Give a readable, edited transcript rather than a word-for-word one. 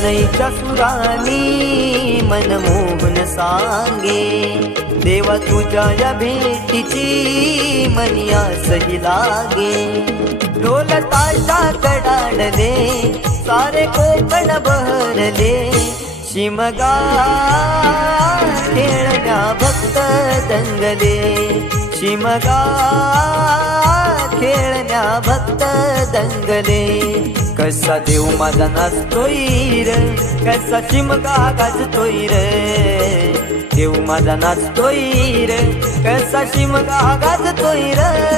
शनईच्या सुरानी मनमोहन सांगे, देवा तुझ्या या भेटीची मनी आसही लागे. ढोल ताशा कडाडले सारे कोकण बहरले, शिमगा खेळण्या भक्त दंगले, शिमगा खेळण्या भक्त दंगले. कसा देव माझा नाचतोय र, कसा शिमगा गाजतोय र, देव माझा नाचतोय र, कसा शिमगा गाजतोय र.